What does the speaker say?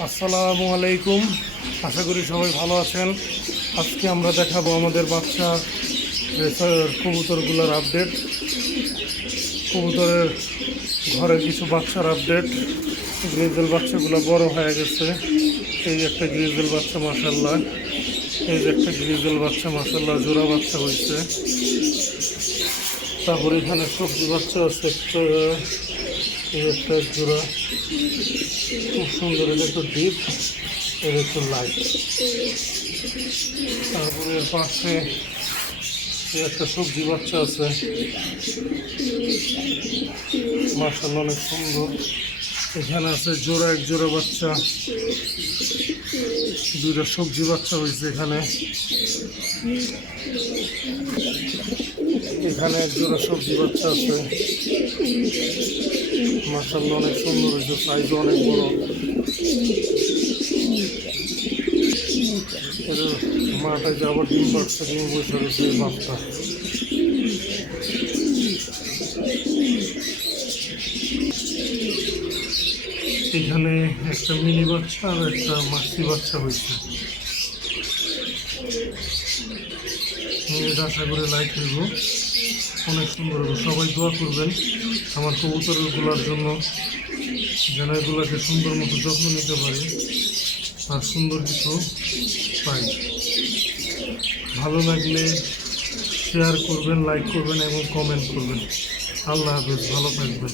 আসসালামু আলাইকুম। আশা করি সবাই ভালো আছেন। আজকে আমরা দেখাবো আমাদের বাচ্চা কবুতরগুলোর আপডেট, কবুতরের ঘরে কিছু বাচ্চার আপডেট। গ্রিজেল বাচ্চাগুলো বড় হয়ে গেছে। এই যে একটা গ্রিজেল বাচ্চা মাশাআল্লাহ, এই যে একটা গ্রিজেল বাচ্চা মাশাআল্লাহ, জোড়া বাচ্চা হয়েছে। তারপরে এখানে সবজি বাচ্চা আছে এই একটা জোড়া, খুব সুন্দর। এটা একটু ডিপ, এটা একটু লাইট। তারপরে পাশে একটা সবজি বাচ্চা আছে মাশাআল্লাহ, অনেক সুন্দর। এখানে আছে জোড়া, এক জোড়া বাচ্চা, দুইটা সবজি বাচ্চা হয়েছে। এখানে এক জোড়া সবজি বাচ্চা আছে মাশাআল্লাহ, অনেক সুন্দর হয়েছে, সাইজও অনেক বড়। মাটা যে আবার ডিম পাড়ছে, ডিম বসে রয়েছে বাচ্চা। এখানে একটা মিনি বাচ্চা আর একটা মাছি বাচ্চা হয়েছে। এটা আশা করে লাইক করব, অনেক সুন্দর হবে। সবাই দোয়া করবেন আমার কবুতরগুলোর জন্য, যেন এগুলোকে সুন্দর মতো যত্ন নিতে পারি আর সুন্দর কিছু পাই। ভালো লাগলে শেয়ার করবেন, লাইক করবেন এবং কমেন্ট করবেন। আল্লাহ হাফেজ, ভালো থাকবেন।